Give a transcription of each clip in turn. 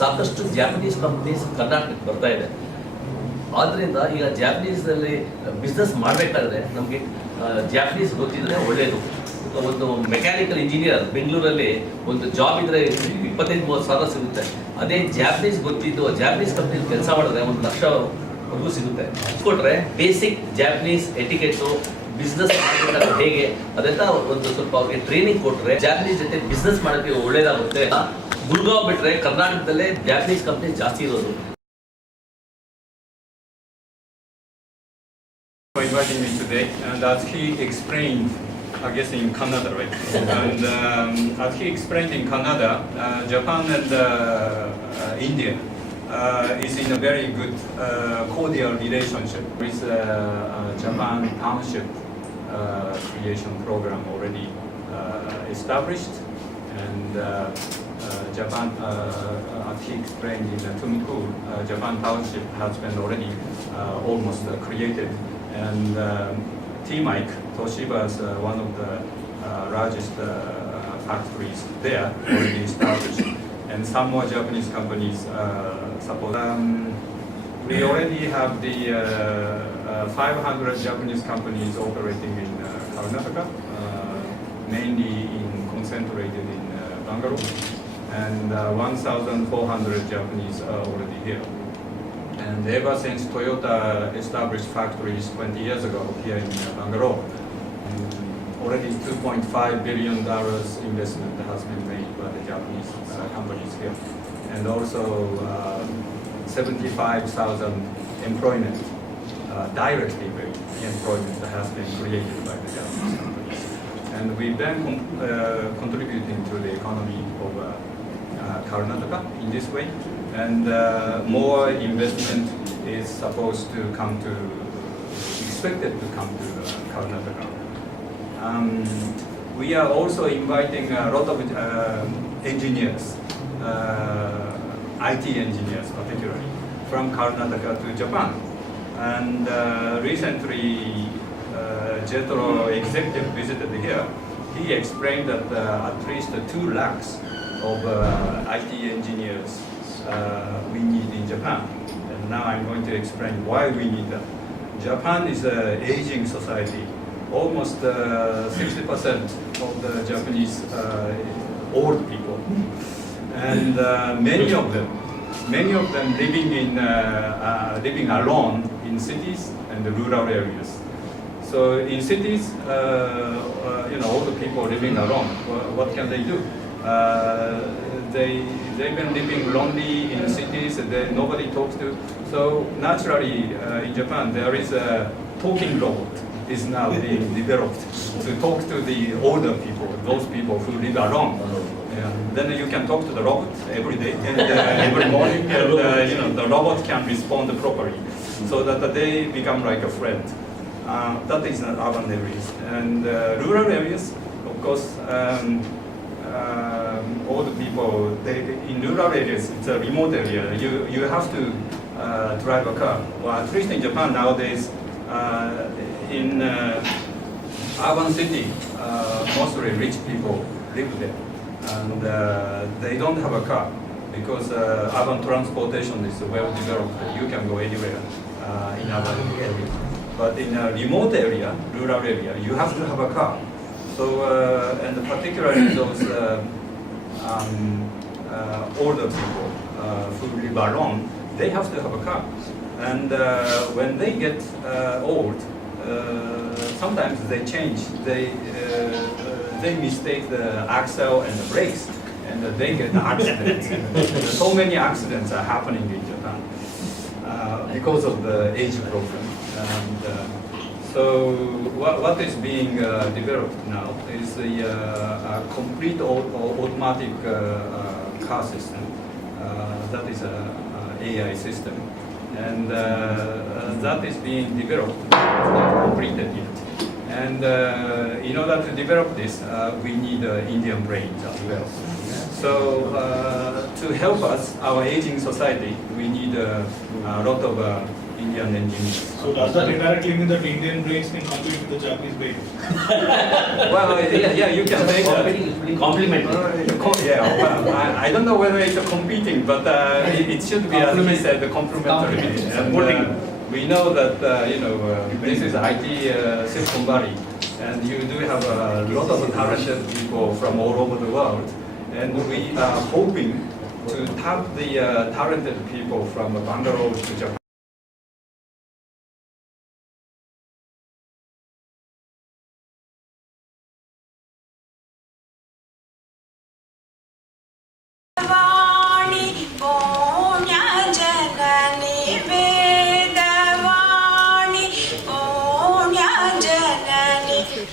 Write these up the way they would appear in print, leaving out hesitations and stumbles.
ಸಾಕಷ್ಟು Japanese companies ಕರ್ನಾಟಕಕ್ಕೆ ಬರ್ತಾ ಇದೆ. ಆದ್ದರಿಂದ ಈಗ ಜಾಪನೀಸಲ್ಲಿ ಬಿಸ್ನೆಸ್ ಮಾಡಬೇಕಾದ್ರೆ ನಮಗೆ ಜಾಪನೀಸ್ ಗೊತ್ತಿದ್ರೆ ಒಳ್ಳೆಯದು. ಒಂದು ಮೆಕ್ಯಾನಿಕಲ್ ಇಂಜಿನಿಯರ್ ಬೆಂಗಳೂರಲ್ಲಿ ಒಂದು ಜಾಬ್ ಇದ್ರೆ 25-30 ಸಾವಿರ ಸಿಗುತ್ತೆ. ಅದೇ ಜಾಪನೀಸ್ ಗೊತ್ತಿದ್ದು ಜಾಪನೀಸ್ ಕಂಪ್ನಿ ಕೆಲಸ ಮಾಡಿದ್ರೆ 1 ಲಕ್ಷವರೆಗೂ ಸಿಗುತ್ತೆ. ಕೊಟ್ಟರೆ ಬೇಸಿಕ್ ಜಾಪನೀಸ್ ಎಟಿಕೆಟ್ಸು ಬಿಸ್ನೆಸ್ ಮಾಡಬೇಕಾದ್ರೆ ಹೇಗೆ ಅದೆಲ್ಲ ಒಂದು ಸ್ವಲ್ಪ ಅವ್ರಿಗೆ ಟ್ರೈನಿಂಗ್ ಕೊಟ್ಟರೆ ಜಾಪನೀಸ್ ಜೊತೆ ಬಿಸ್ನೆಸ್ ಮಾಡೋಕ್ಕೆ ಒಳ್ಳೇದಾಗುತ್ತೆ. ಗುಲ್ಗಾಂವ್ ಬಿಟ್ಟರೆ ಕರ್ನಾಟಕದಲ್ಲೇ ಜಾಪನೀಸ್ ಕಂಪ್ನಿ ಜಾಸ್ತಿ ಇರೋದು. For inviting me today, and as he explained, I guess in Canada, right? And as he explained in Canada, Japan and India is in a very good cordial relationship with Japan Township creation program already established, and Japan, as he explained in Tumiku, Japan Township has been already almost created. And T-Mike, Toshiba is one of the largest factories there, already established. And some more Japanese companies support. We already have the 500 Japanese companies operating in Karnataka, mainly concentrated in Bangalore. And 1,400 Japanese are already here. And ever since Toyota established factories 20 years ago here in Bangalore, already $2.5 billion investment has been made by the Japanese companies here. And also 75,000 employment, direct employment has been created by the Japanese companies. And we've been contributing to the economy of Karnataka in this way. And more investment is supposed to come to, expected to come to Karnataka. We are also inviting a lot of engineers, IT engineers particularly, from Karnataka to Japan. And recently, JETRO executive visited here. He explained that at least 2 lakhs of IT engineers we need in Japan. And now I'm going to explain why we need that. Japan is an aging society. Almost 60% of the Japanese old people, and many of them living alone in cities and the rural areas. So in cities, all the people living alone, what can they do? They've been living lonely in cities, nobody talks to. So naturally, in Japan, there is a talking robot is now being developed to talk to the older people, those people who live alone. Then you can talk to the robot every day and every morning, and the robot can respond properly, so that they become like a friend. That is in urban areas. And rural areas, of course. All the people, in rural areas, it's a remote area. You have to drive a car. Well, at least in Japan nowadays, in urban city, mostly rich people live there, and they don't have a car because urban transportation is well developed. You can go anywhere in urban area. But in a remote area, rural area, you have to have a car. So, and particularly those older people who live alone, they have to have a car. And when they get old, sometimes they change. They mistake the axle and the brakes, and they get accidents. So many accidents are happening in Japan because of the age problem. And, so what is being developed now is a complete automatic car system. That is an AI system. And that is being developed, it's not completed yet. And in order to develop this, we need Indian brains as well. So to help us, our aging society, we need a lot of Indian engineers. So does that indirectly mean that Indian brains can compete with the Japanese brain? Well, yeah, you can say that. Complementary. Yeah, well, I don't know whether it's competing, but it should be, as he said, complementary. And we know that this is IT Silicon Valley, and you do have a lot of talented people from all over the world, and we are hoping to tap the talented people from Bangalore to Japan.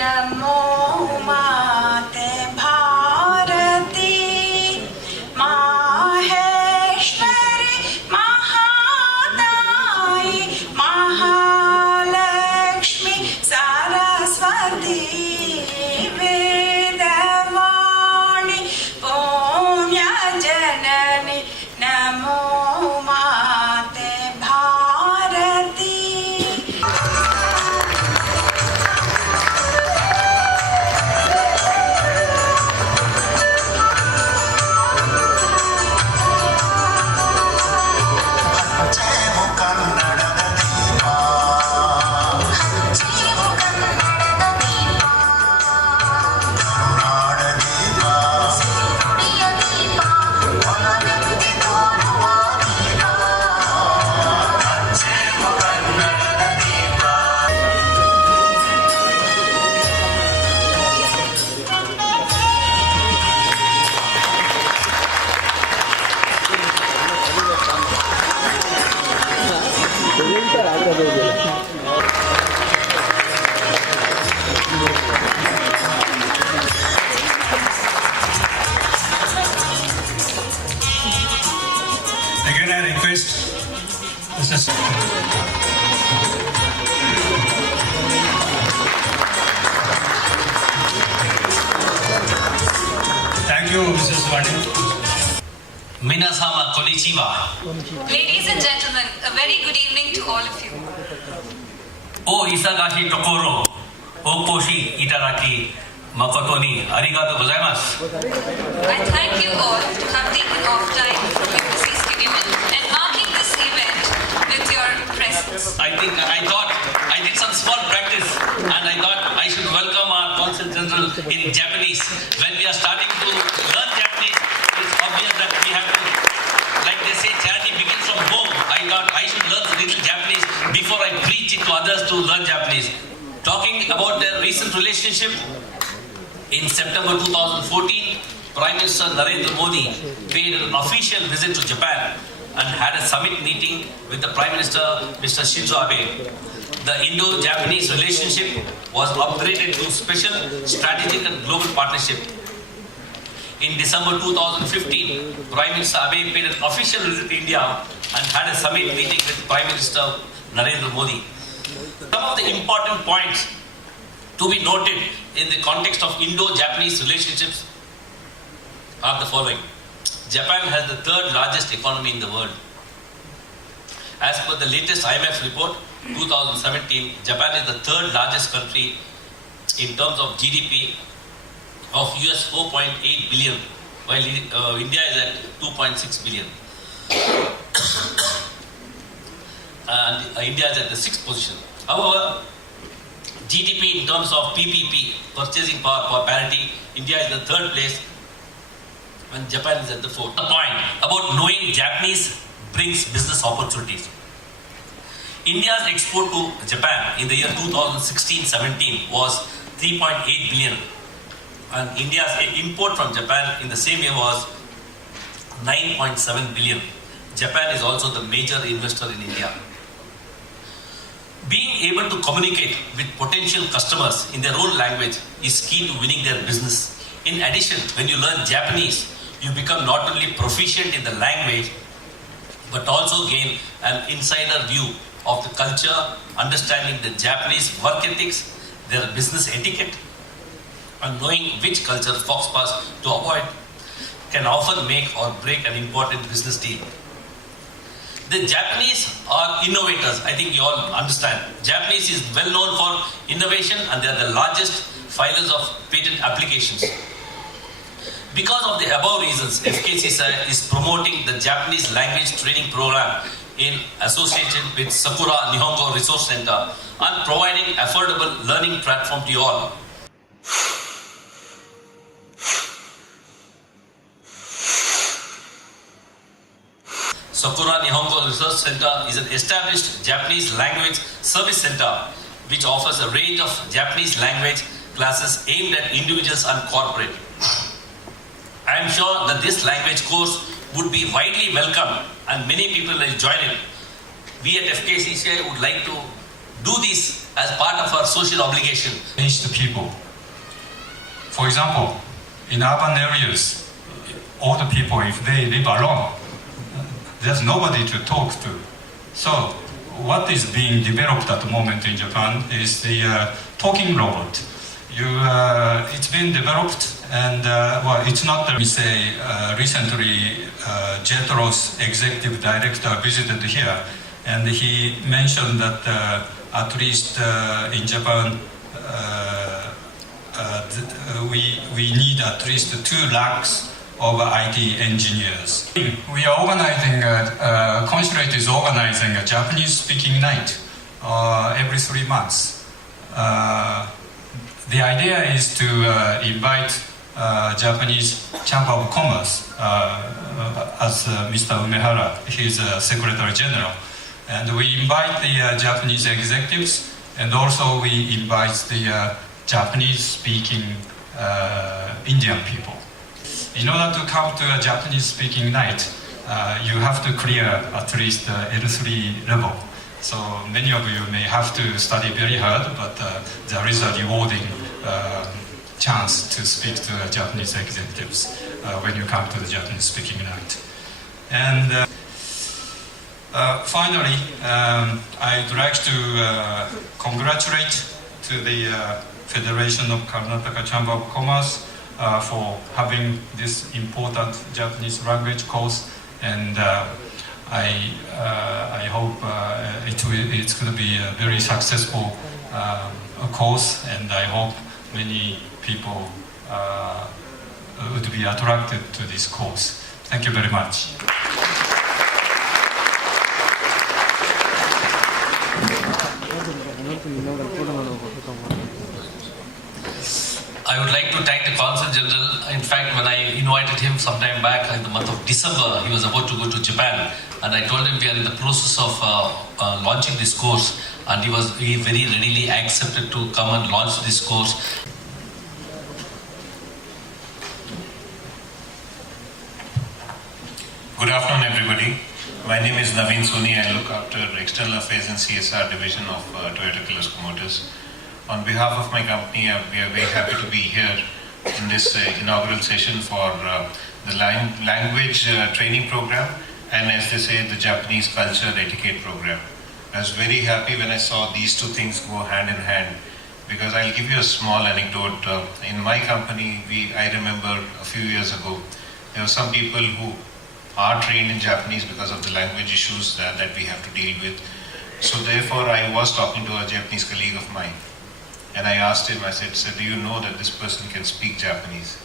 नमो माते भारती माहेश्वरी महादायी महालक्ष्मी सरस्वती वेदवाणी पुण्यजननी नमो माते Bharti. Again, I request Mr. Thank you, Mrs. Wani. Minasama konnichiwa. Ladies and gentlemen, a very good evening to all of you. O isagashi tokoro, o koshi itaraki makoto ni arigatou gozaimasu. I thank you all to have taken off time from your busy schedule and marking this event with your presence. I thought I did some small practice and I thought I should welcome our Consul General in Japanese. When we are starting to learn Japanese, it's obvious that we have to, like they say, charity begins from home. I thought I should learn a little Japanese before I preach it to others to learn Japanese. Talking about their recent relationship, in September 2014, Prime Minister Narendra Modi paid an official visit to Japan and had a summit meeting with the Prime Minister, Mr. Shinzo Abe. The Indo-Japanese relationship was upgraded to special strategic and global partnership. In December 2015, Prime Minister Abe paid an official visit to India and had a summit meeting with Prime Minister Narendra Modi. Some of the important points to be noted in the context of Indo-Japanese relationships are the following. Japan has the third largest economy in the world. As per the latest IMF report, 2017, Japan is the third largest country in terms of GDP of US 4.8 billion, while India is at 2.6 billion. And India is at the 6th position. However, GDP in terms of PPP, purchasing power parity, India is the 3rd place and Japan is at the 4th. The point about knowing Japanese brings business opportunities. India's export to Japan in the year 2016-17 was 3.8 billion and India's import from Japan in the same year was 9.7 billion. Japan is also the major investor in India. Being able to communicate with potential customers in their own language is key to winning their business. In addition, when you learn Japanese, you become not only proficient in the language, but also gain an insider view of the culture, understanding the Japanese work ethics, their business etiquette, and knowing which culture fox pass to avoid can often make or break an important business deal. The Japanese are innovators. I think you all understand. Japanese is well known for innovation and they are the largest filers of patent applications. Because of the above reasons, FKCCI is promoting the Japanese language training program in association with Sakura Nihongo Resource Center and providing affordable learning platform to you all. Sakura Nihongo Research Center is an established Japanese language service center which offers a range of Japanese language classes aimed at individuals and corporate. I am sure that this language course would be widely welcomed and many people will join it. We at FKCCI would like to do this as part of our social obligation. Engaged people. For example, in urban areas, older people, if they live alone, there's nobody to talk to. So what is being developed at the moment in Japan is the talking robot. It's been developed and well, it's not, we say, recently JETRO's executive director visited here and he mentioned that at least in Japan we need at least 2 lakhs of IT engineers. We are organizing, Consulate is organizing a Japanese speaking night every 3 months. The idea is to invite Japanese Chamber of Commerce as Mr. Umehara, he is Secretary General. And we invite the Japanese executives and also we invite the Japanese speaking Indian people. In order to come to a Japanese speaking night, you have to clear at least L3 level. So many of you may have to study very hard, but there is a rewarding chance to speak to Japanese executives when you come to the Japanese speaking night. And finally, I'd like to congratulate to the Federation of Karnataka Chamber of Commerce for having this important Japanese language course, and I hope it's going to be a very successful course, and I hope many people would be attracted to this course. Thank you very much. I would like to thank the Consul General. In fact, when I invited him sometime back in the month of December, he was about to go to Japan, and I told him we are in the process of launching this course, and he very readily accepted to come and launch this course. Good afternoon, everybody. My name is Naveen Soni. I look after External Affairs and CSR division of Toyota Kirloskar Motors. On behalf of my company, we are very happy to be here in this inaugural session for the language training program and, as they say, the Japanese culture etiquette program. I was very happy when I saw these two things go hand in hand, because I'll give you a small anecdote. In my company, I remember a few years ago, there were some people who are trained in Japanese because of the language issues that we have to deal with. So therefore, I was talking to a Japanese colleague of mine. And I asked him, I said, "Sir, do you know that this person can speak Japanese?"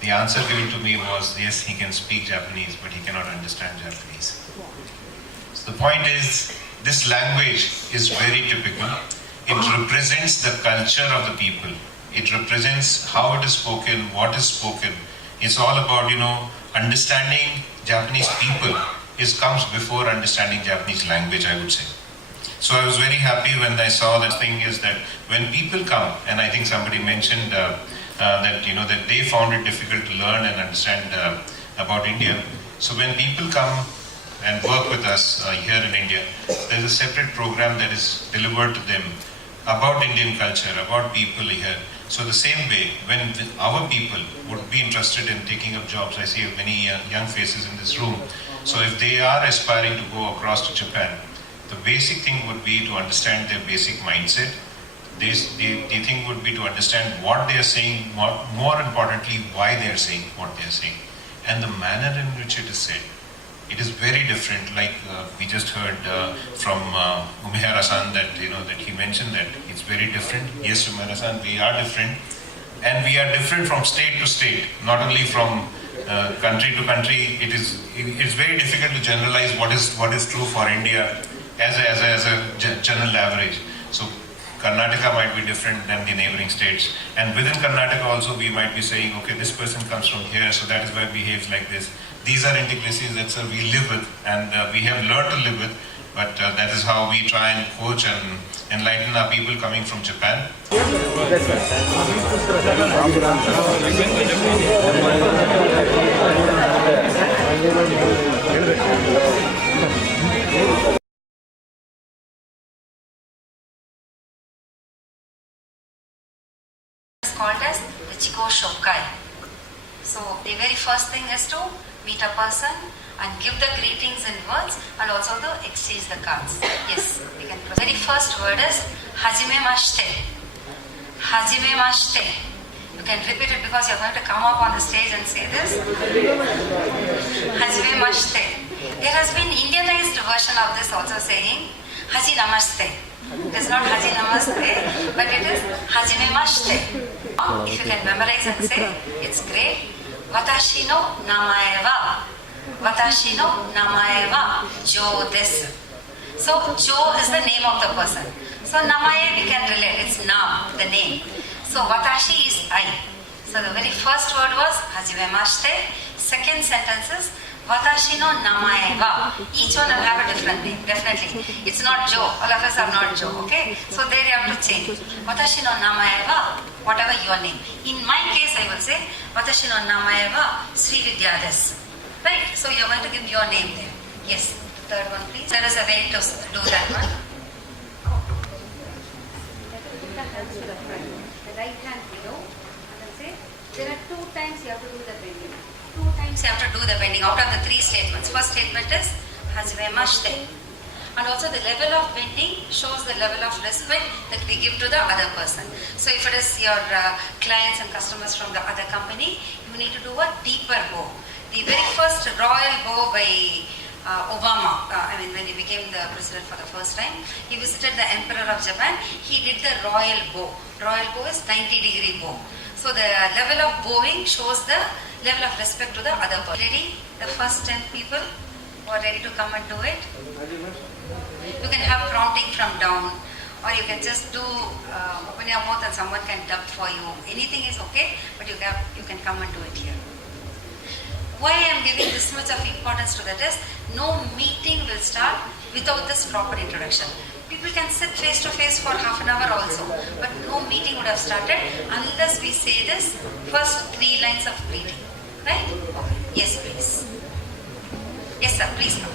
The answer given to me was, yes, he can speak Japanese, but he cannot understand Japanese. So the point is, this language is very typical. It represents the culture of the people. It represents how it is spoken, what is spoken. It's all about, understanding Japanese people. It comes before understanding Japanese language, I would say. So I was very happy when I saw that thing is that when people come, and I think somebody mentioned that they found it difficult to learn and understand about India. So when people come and work with us here in India, there's a separate program that is delivered to them about Indian culture, about people here. So the same way, when our people would be interested in taking up jobs, I see many young faces in this room. So if they are aspiring to go across to Japan, the basic thing would be to understand their basic mindset. The thing would be to understand what they are saying, more importantly, why they are saying what they are saying, and the manner in which it is said. it is very different. Like we just heard from Umehara-san that that he mentioned that it's very different. Yes, Umehara-san, we are different, and we are different from state to state, not only from country to country. It's very difficult to generalize what is true for India as a general average. So Karnataka might be different than the neighboring states, and within Karnataka also we might be saying, okay, this person comes from here, so that is why it behaves like this. These are intricacies that we live with, and we have learned to live with, but that is how we try and coach and enlighten our people coming from Japan. Called as the Chico Shokai. So the very first thing is to meet a person and give the greetings in words and also to exchange the cards. Yes, we can. The very first word is Hajime Mashite. Hajime Mashite. You can repeat it because you're going to come up on the stage and say this. Hajime Mashite. There has been Indianized version of this also saying Haji Namaste. It is not Haji Namaste, but it is Hajime Mashite. If you can memorize and say, it's great. Watashi no namae wa. Watashi no namae wa Jo desu. So Jo is the name of the person. So namae we can relate. It's na, the name. So watashi is I. So the very first word was Hajime Mashite. Second sentence is Watashi no namae wa. Each one will have a different name, definitely. It's not Joe. All of us are not Joe, okay? So there you have to change. Watashi no namae wa, whatever your name. In my case, I will say, Watashi no namae wa Sri Vidya desu. Right? So you're going to give your name there. Yes. The third one, please. There is a way to do that one. Put the hands to the front. The right hand below. And then say, there are 2 times you have to do the bending. 2 times you have to do the bending out of the 3 statements. First statement is Hajime Mashite. And also the level of bending shows the level of respect that we give to the other person. So if it is your clients and customers from the other company, you need to do a deeper bow. The very first royal bow by Obama, when he became the president for the first time, he visited the Emperor of Japan. He did the royal bow. Royal bow is 90-degree bow. So the level of bowing shows the level of respect to the other person. Ready? The first 10 people who are ready to come and do it. You can have prompting from down, or you can just do open your mouth and someone can dub for you. Anything is okay, but you can come and do it here. Why I am giving this much of importance to that is, no meeting will start without this proper introduction. People can sit face to face for half an hour also, but no meeting would have started unless we say this first 3 lines of greeting. Right? Okay. Yes, please. Yes, sir. Please come.